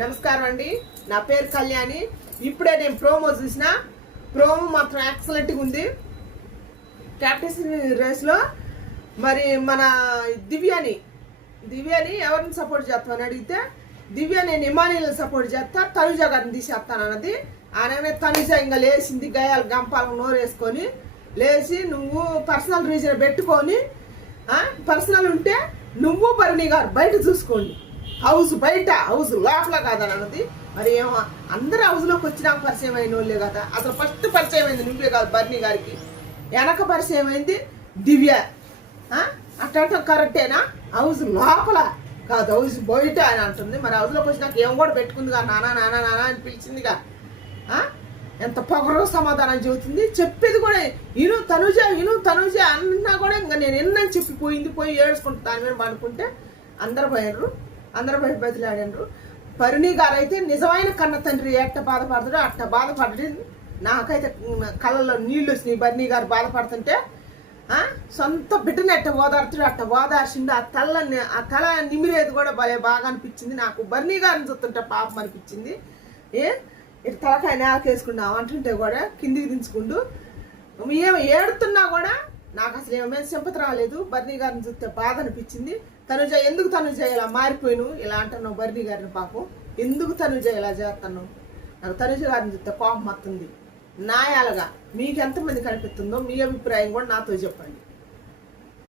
నమస్కారం అండి. నా పేరు కళ్యాణి. ఇప్పుడే నేను ప్రోమో చూసిన. ప్రోమో మాత్రం ఎక్సలెంట్గా ఉంది. క్యాప్టెన్సీ రేస్లో మరి మన దివ్యాని ఎవరిని సపోర్ట్ చేస్తామని అడిగితే దివ్య నేను ఇమానియల్ని సపోర్ట్ చేస్తా, తనుజ గారిని తీసేస్తాను అన్నది. అనగానే తనుజ ఇంకా లేచింది, గయాలు గంపాలను నోరేసుకొని లేచి, నువ్వు పర్సనల్ రీజన్ పెట్టుకొని పర్సనల్ ఉంటే నువ్వు భరణి గారు బయట చూసుకోండి, హౌస్ బయట, హౌస్ లోపల కాదని అన్నది. మరి ఏమో అందరు హౌస్లోకి వచ్చినాక పరిచయం అయిన వాళ్ళే కదా. అసలు ఫస్ట్ పరిచయం అయింది నువ్వే కాదు, భరణి గారికి. వెనక పరిచయం అయింది దివ్య. అట్ట కరెక్టేనా? హౌస్ లోపల కాదు, హౌస్ బయట అని అంటుంది. మరి హౌస్లోకి వచ్చినాక ఏం కూడా పెట్టుకుందిగా, నానా నానా నానా అని పిలిచిందిగా. ఎంత పొగరో సమాధానం చెబుతుంది. చెప్పేది కూడా ఇను తనుజ అన్నా కూడా ఇంకా నేను ఎన్నని చెప్పిపోయింది. పోయి ఏడ్చుకుంటా దాని మీద అనుకుంటే అందరు పోయి బదిలాడారు. భరణి గారు అయితే నిజమైన కన్న తండ్రి ఎట్ట బాధపడతాడో అట్ట బాధపడి నాకైతే కళ్ళలో నీళ్ళు వచ్చినాయి. భరణి గారు బాధపడుతుంటే సొంత బిడ్డని ఎట్ట ఓదార్చుడు అట్ట ఓదార్చిండు. ఆ తల నిమిరేది కూడా భలే బాగా అనిపించింది నాకు. భరణి గారిని చూస్తుంటే పాపం అనిపించింది. ఇటు తలకాయ నేలకేసుకున్నాం అంటుంటే కూడా కిందికి దించుకుంటూ ఏమి ఏడుతున్నా కూడా నాకు అసలు ఏమైనా సింపతి రాలేదు. భరణి గారిని చూస్తే బాధ అనిపించింది. తనుజ ఎందుకు తనుజ ఇలా మారిపోయిను ఇలా అంటున్నావు భరణి గారిని? పాపం ఎందుకు తనుజ ఇలా చేస్తున్నావు? నాకు తనుజ గారిని చూస్తే కోపం వస్తుంది. నాయాలుగా మీకు ఎంతమంది కనిపిస్తుందో మీ అభిప్రాయం కూడా నాతో చెప్పండి.